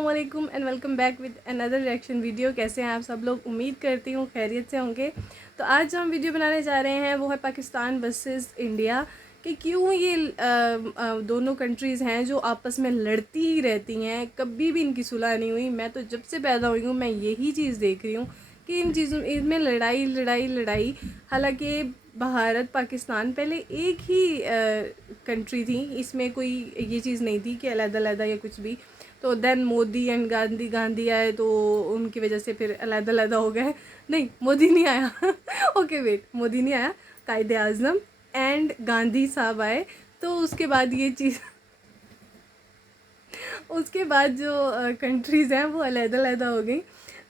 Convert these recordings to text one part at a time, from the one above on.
अस्सलाम वालेकुम and welcome back with another reaction video. कैसे हैं आप सब लोग? उम्मीद करती हूँ खैरियत से होंगे। तो आज जो हम वीडियो बनाने जा रहे हैं वो है पाकिस्तान वर्सेस इंडिया, कि क्यों ये दोनों कंट्रीज़ हैं जो आपस में लड़ती ही रहती हैं, कभी भी इनकी सुलह नहीं हुई। मैं तो जब से पैदा हुई हूँ मैं यही चीज़ देख रही हूँ कि इन चीज़ों इनमें लड़ाई लड़ाई लड़ाई। हालांकि भारत पाकिस्तान पहले एक ही कंट्री थी, इसमें कोई ये चीज़ नहीं थी कि अलग-अलग या कुछ भी। तो देन मोदी एंड गांधी आए तो उनकी वजह से फिर अलग-अलग हो गए। नहीं, मोदी नहीं आया ओके वेट, मोदी नहीं आया, कायदे आज़म एंड गांधी साहब आए। तो उसके बाद ये चीज़ उसके बाद जो कंट्रीज़ हैं वो अलग-अलग हो गई।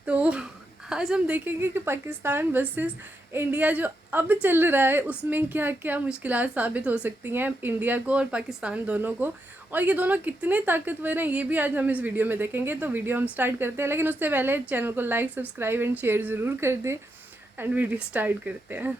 तो आज हम देखेंगे कि पाकिस्तान वर्सेस इंडिया जो अब चल रहा है उसमें क्या क्या मुश्किलात साबित हो सकती हैं इंडिया को और पाकिस्तान दोनों को, और ये दोनों कितने ताकतवर हैं ये भी आज हम इस वीडियो में देखेंगे। तो वीडियो हम स्टार्ट करते हैं, लेकिन उससे पहले चैनल को लाइक, सब्सक्राइब एंड शेयर ज़रूर कर दें एंड वीडियो स्टार्ट करते हैं।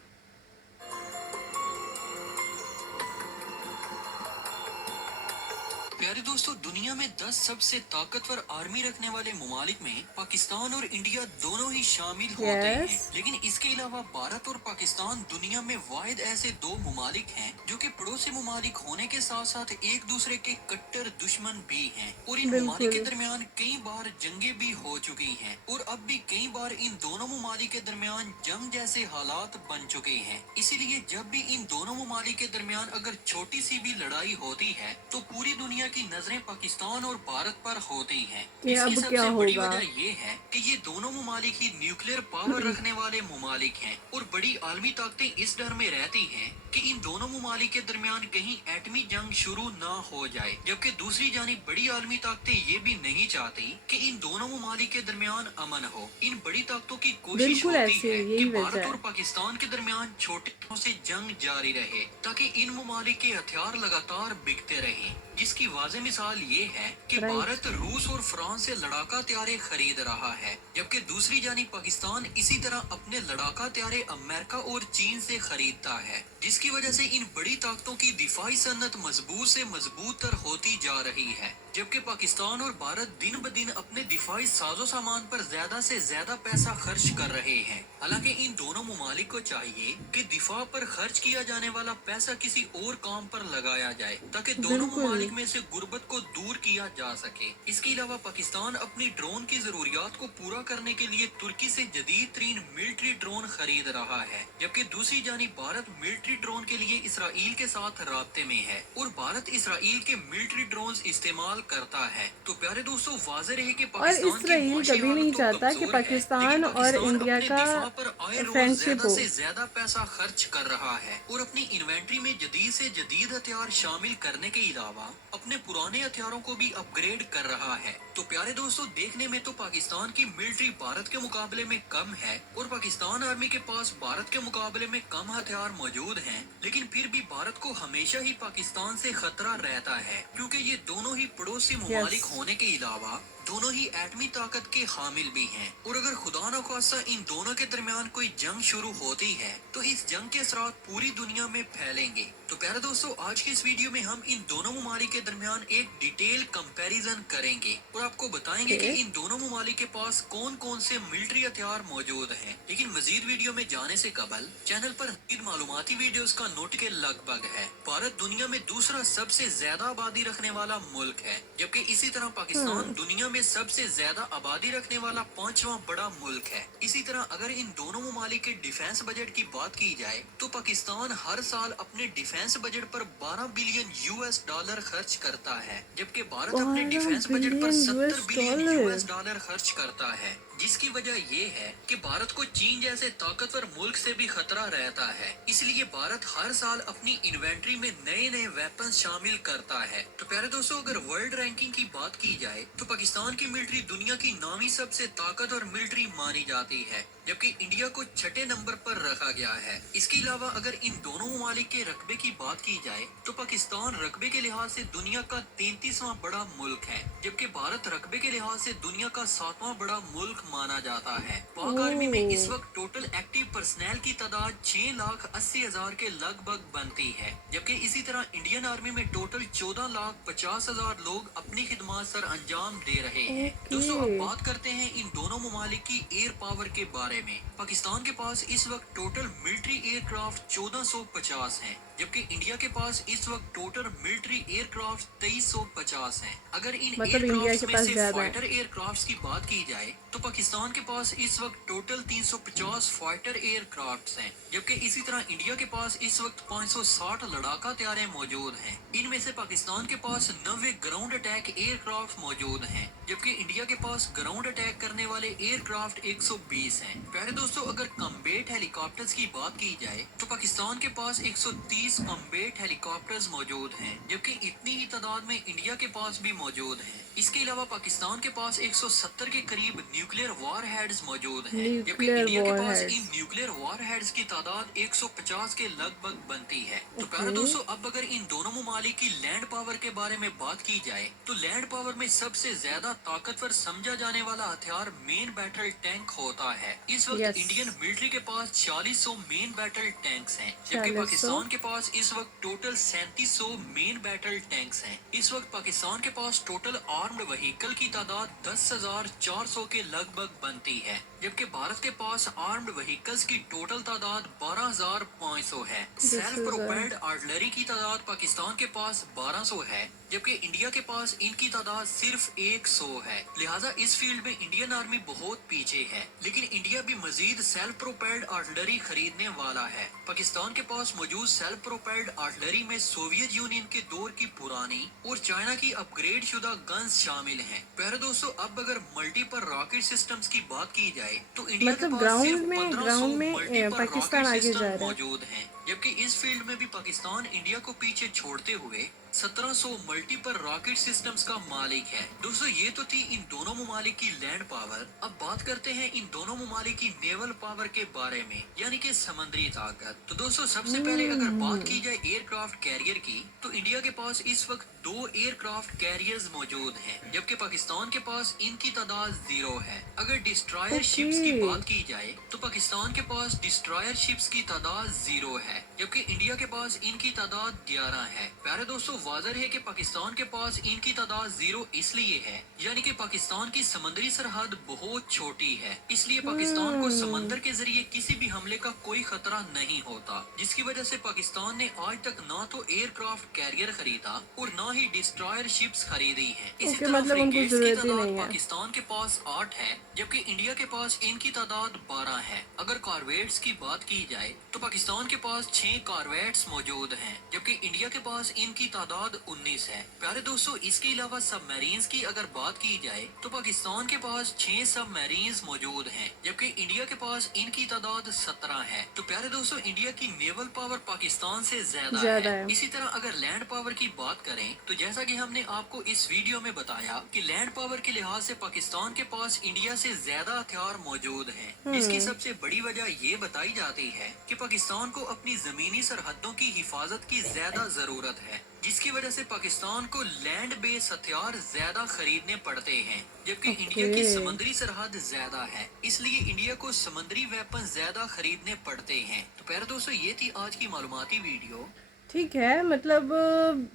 प्यारे दोस्तों, दुनिया में 10 सबसे ताकतवर आर्मी रखने वाले मुमालिक में पाकिस्तान और इंडिया दोनों ही शामिल होते हैं। लेकिन इसके अलावा भारत और पाकिस्तान दुनिया में वाहिद ऐसे दो मुमालिक हैं जो कि पड़ोसी मुमालिक होने के साथ साथ एक दूसरे के कट्टर दुश्मन भी हैं। और इन मुमालिक के दरमियान कई बार जंगे भी हो चुकी हैं और अब भी कई बार इन दोनों मुमालिक के दरमियान जंग जैसे हालात बन चुके हैं। इसीलिए जब भी इन दोनों मुमालिक के दरमियान अगर छोटी सी भी लड़ाई होती है तो पूरी दुनिया की नजरें पाकिस्तान और भारत पर होती हैं। इसकी सबसे बड़ी वजह ये है कि ये दोनों मुमालिक ही न्यूक्लियर पावर रखने वाले मुमालिक हैं और बड़ी आलमी ताकतें इस डर में रहती हैं कि इन दोनों मुमालिक के दरमियान कहीं एटमी जंग शुरू ना हो जाए। जबकि दूसरी जानिब बड़ी आलमी ताकतें ये भी नहीं चाहती कि इन दोनों मुमालिक के दरमियान अमन हो। इन बड़ी ताकतों की कोशिश होती है कि भारत और पाकिस्तान के दरमियान छोटे से जंग जारी रहे ताकि इन मुमालिक के हथियार लगातार बिकते रहें। जिसकी वाज़ेह मिसाल ये है कि भारत रूस और फ्रांस से लड़ाका तैयारे खरीद रहा है, जबकि दूसरी जानी पाकिस्तान इसी तरह अपने लड़ाका तैयारे अमेरिका और चीन से खरीदता है। जिसकी वजह से इन बड़ी ताकतों की दिफाई सन्नत मजबूत से मजबूत तर होती जा रही है। जबकि पाकिस्तान और भारत दिन ब दिन अपने दिफाई साजो सामान पर ज्यादा से ज्यादा पैसा खर्च कर रहे हैं। हालांकि इन दोनों मुमालिक को चाहिए कि दिफा पर खर्च किया जाने वाला पैसा किसी और काम पर लगाया जाए ताकि दोनों मुमालिक में से गुर्बत को दूर किया जा सके। इसके अलावा पाकिस्तान अपनी ड्रोन की जरूरियात को पूरा करने के लिए तुर्की से जदीद तरीन मिलिट्री ड्रोन खरीद रहा है, जबकि दूसरी जानिब भारत मिलिट्री ड्रोन के लिए इसराइल के साथ राब्ते में है और भारत इसराइल के मिलिट्री ड्रोन इस्तेमाल करता है। तो प्यारे दोस्तों, वाज़ेह रहे कि और इसराइल कभी नहीं चाहता कि पाकिस्तान और इंडिया का फ्रेंडशिप हो। ज्यादा पैसा खर्च कर रहा है और अपनी इन्वेंट्री में जदीद से जदीद हथियार शामिल करने के अलावा अपने पुराने हथियारों को भी अपग्रेड कर रहा है। तो प्यारे दोस्तों, देखने में तो पाकिस्तान की मिलिट्री भारत के मुकाबले में कम है और पाकिस्तान आर्मी के पास भारत के मुकाबले में कम हथियार मौजूद हैं, लेकिन फिर भी भारत को हमेशा ही पाकिस्तान से खतरा रहता है क्योंकि ये दोनों ही पड़ोसी मुमालिक होने के अलावा दोनों ही एटमी ताकत के हामिल भी हैं। और अगर खुदा न खास्ता इन दोनों के दरमियान कोई जंग शुरू होती है तो इस जंग के असरात पूरी दुनिया में फैलेंगे। तो प्यारे दोस्तों, आज की इस वीडियो में हम इन दोनों मुमालिक के दरमियान एक डिटेल कंपैरिजन करेंगे और आपको बताएंगे कि इन दोनों मुमालिक के पास कौन कौन से मिलिट्री हथियार मौजूद हैं। लेकिन मजीद वीडियो में जाने से कबल चैनल पर मजीद मालूमाती वीडियोस का नोट के लगभग है। भारत दुनिया में दूसरा सबसे ज्यादा आबादी रखने वाला मुल्क है, जबकि इसी तरह पाकिस्तान दुनिया में सबसे ज्यादा आबादी रखने वाला 5वां बड़ा मुल्क है। इसी तरह अगर इन दोनों मुमालिक के डिफेंस बजट की बात की जाए तो पाकिस्तान हर साल अपने डिफेंस बजट पर 12 बिलियन यूएस डॉलर खर्च करता है, जबकि भारत अपने डिफेंस बजट पर 70 बिलियन यूएस डॉलर खर्च करता है। जिसकी वजह ये है कि भारत को चीन जैसे ताकतवर मुल्क से भी खतरा रहता है, इसलिए भारत हर साल अपनी इन्वेंट्री में नए नए वेपन शामिल करता है। तो प्यारे दोस्तों, अगर वर्ल्ड रैंकिंग की बात की जाए तो पाकिस्तान की मिलिट्री दुनिया की 9वीं सबसे ताकतवर मिलिट्री मानी जाती है जबकि इंडिया को छठे नंबर पर रखा गया है। इसके अलावा अगर इन दोनों ममालिक के रकबे की बात की जाए तो पाकिस्तान रकबे के लिहाज से दुनिया का 33वां बड़ा मुल्क है, जबकि भारत रकबे के लिहाज से दुनिया का 7वां बड़ा मुल्क माना जाता है। पाक आर्मी में इस ओह वक्त टोटल एक्टिव पर्सनल की तादाद 6,80,000 के लगभग बनती है, जबकि इसी तरह इंडियन आर्मी में टोटल 14,50,000 लोग अपनी खिदमत सर अंजाम दे रहे हैं। दोस्तों, अब ओके बात करते हैं इन दोनों ममालिक की एयर पावर के बारे में। पाकिस्तान के पास इस वक्त टोटल मिलिट्री एयरक्राफ्ट 1450 हैं, जबकि इंडिया के पास इस वक्त टोटल मिलिट्री एयरक्राफ्ट 2350 हैं। अगर इन मतलब इंडिया एयरक्राफ्ट के में पास से ज़्यादा है। फाइटर एयरक्राफ्ट की बात की जाए तो पाकिस्तान के पास इस वक्त टोटल 350 फाइटर एयरक्राफ्ट हैं, जबकि इसी तरह इंडिया के पास इस वक्त 560 लड़ाका तैयारे मौजूद हैं। इनमें से पाकिस्तान के पास 90 ग्राउंड अटैक एयरक्राफ्ट मौजूद हैं, जबकि इंडिया के पास ग्राउंड अटैक करने वाले एयरक्राफ्ट 120 हैं। प्यारे दोस्तों, अगर कम्बैट हेलीकॉप्टर्स की बात की जाए तो पाकिस्तान के पास 130 कम्बैट हेलीकॉप्टर्स मौजूद हैं, जबकि इतनी ही तादाद में इंडिया के पास भी मौजूद हैं। इसके अलावा पाकिस्तान के पास 170 के करीब न्यूक्लियर वार हेड्स मौजूद हैं, जबकि न्यूक्लियर इंडिया के पास warheads. In nuclear war heads की तादाद 150 के लगभग बनती है। तो प्यारे ओके दोस्तों, अब अगर इन दोनों ममालिक की लैंड पावर के बारे में बात की जाए तो लैंड पावर में सबसे ज्यादा ताकतवर समझा जाने वाला हथियार मेन बैटल टैंक होता है। इस वक्त यस इंडियन मिलिट्री के पास 4600 मेन बैटल टैंक्स हैं, जबकि 4600। पाकिस्तान के पास इस वक्त टोटल 3700 मेन बैटल टैंक्स हैं। इस वक्त पाकिस्तान के पास टोटल आर्म्ड व्हीकल की तादाद 10,400 के लगभग बनती है, जबकि भारत के पास आर्म्ड व्हीकल्स की टोटल तादाद 12,500 है। This self is propelled artillery की तादाद पाकिस्तान के पास 1200 है, जबकि इंडिया के पास इनकी तादाद सिर्फ 100 है। लिहाजा इस फील्ड में इंडियन आर्मी बहुत पीछे है, लेकिन इंडिया भी मजीद सेल्फ प्रोपेल्ड आर्टिलरी खरीदने वाला है। पाकिस्तान के पास मौजूद सेल्फ प्रोपेल्ड आर्टिलरी में सोवियत यूनियन के दौर की पुरानी और चाइना की अपग्रेड शुदा गन्स शामिल हैं। प्यारे दोस्तों, अब अगर मल्टीपर रॉकेट सिस्टम्स की बात की जाए तो इंडिया के मतलब पास सिर्फ ग्राउंड 1500 में मल्टीपर पाकिस्तान रॉकेट आगे जा सिस्टम रहा है। मौजूद हैं, जबकि इस फील्ड में भी पाकिस्तान इंडिया को पीछे छोड़ते हुए 1700 मल्टीपर रॉकेट सिस्टम्स का मालिक है। दोस्तों, ये तो थी इन दोनों ममालिक की लैंड पावर। अब बात करते हैं इन दोनों ममालिक की नेवल पावर के बारे में, यानी कि समुद्री ताकत। तो दोस्तों, सबसे पहले अगर बात की जाए एयरक्राफ्ट कैरियर की तो इंडिया के पास इस वक्त 2 एयरक्राफ्ट कैरियर्स मौजूद हैं, जबकि पाकिस्तान के पास इनकी तादाद 0 है। अगर डिस्ट्रॉयर शिप्स की ओके बात की जाए तो पाकिस्तान के पास डिस्ट्रॉयर शिप्स की तादाद 0 है, जबकि इंडिया के पास इनकी तादाद 11 है। प्यारे दोस्तों, वाज़ेह है कि पाकिस्तान के पास इनकी तादाद 0 इसलिए है, यानी कि पाकिस्तान की समुद्री सरहद बहुत छोटी है, इसलिए पाकिस्तान को समंदर के जरिए किसी भी हमले का कोई खतरा नहीं होता, जिसकी वजह से पाकिस्तान ने आज तक ना तो एयरक्राफ्ट कैरियर खरीदा और ना ही डिस्ट्रॉयर शिप्स खरीदी हैं। इसी ओके तरह मतलब उनको फ्रिगेट्स की जरूरत ही तादाद नहीं है। पाकिस्तान के पास 8 है, जबकि इंडिया के पास इनकी तादाद 12 है। अगर कॉर्वेट्स की बात की जाए तो पाकिस्तान के पास 6 कॉर्वेट्स मौजूद हैं, जबकि इंडिया के पास इनकी तादाद 19 है। प्यारे दोस्तों, इसके अलावा सबमरीन्स की अगर बात की जाए तो पाकिस्तान के पास 6 सबमरीन्स मौजूद हैं, जबकि इंडिया के पास इनकी तादाद 17 है। तो प्यारे दोस्तों, इंडिया की नेवल पावर पाकिस्तान से ज्यादा है। इसी तरह अगर लैंड पावर की बात करें तो जैसा कि हमने आपको इस वीडियो में बताया कि लैंड पावर के लिहाज से पाकिस्तान के पास इंडिया से ज्यादा हथियार मौजूद हैं, जिसकी सबसे बड़ी वजह ये बताई जाती है कि पाकिस्तान को अपनी जमीनी सरहदों की हिफाजत की ज्यादा जरूरत है, जिसकी वजह से पाकिस्तान को लैंड बेस हथियार ज्यादा खरीदने पड़ते हैं, जबकि इंडिया की समुद्री सरहद ज्यादा है, इसलिए इंडिया को समुद्री वेपन ज्यादा खरीदने पड़ते हैं। तो प्यारे दोस्तों, ये थी आज की मालूमाती वीडियो। ठीक है, मतलब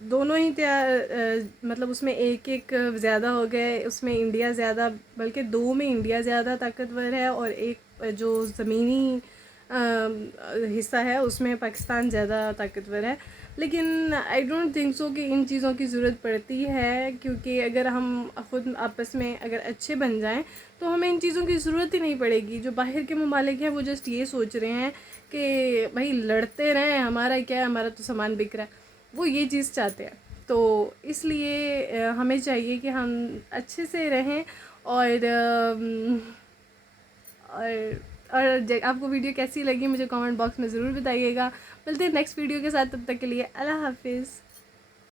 दोनों ही मतलब उसमें एक एक ज़्यादा हो गए, उसमें इंडिया ज़्यादा, बल्कि 2 में इंडिया ज़्यादा ताकतवर है और एक जो ज़मीनी हिस्सा है उसमें पाकिस्तान ज़्यादा ताकतवर है। लेकिन आई डोंट थिंक सो कि इन चीज़ों की ज़रूरत पड़ती है, क्योंकि अगर हम ख़ुद आपस में अगर अच्छे बन जाएं तो हमें इन चीज़ों की ज़रूरत ही नहीं पड़ेगी। जो बाहर के ममालिक हैं वो जस्ट ये सोच रहे हैं कि भाई लड़ते रहें, हमारा क्या है, हमारा तो सामान बिक रहा है, वो ये चीज़ चाहते हैं। तो इसलिए हमें चाहिए कि हम अच्छे से रहें और आपको वीडियो कैसी लगी मुझे कमेंट बॉक्स में ज़रूर बताइएगा। मिलते हैं नेक्स्ट वीडियो के साथ, तब तक के लिए अल्लाह हाफिज़।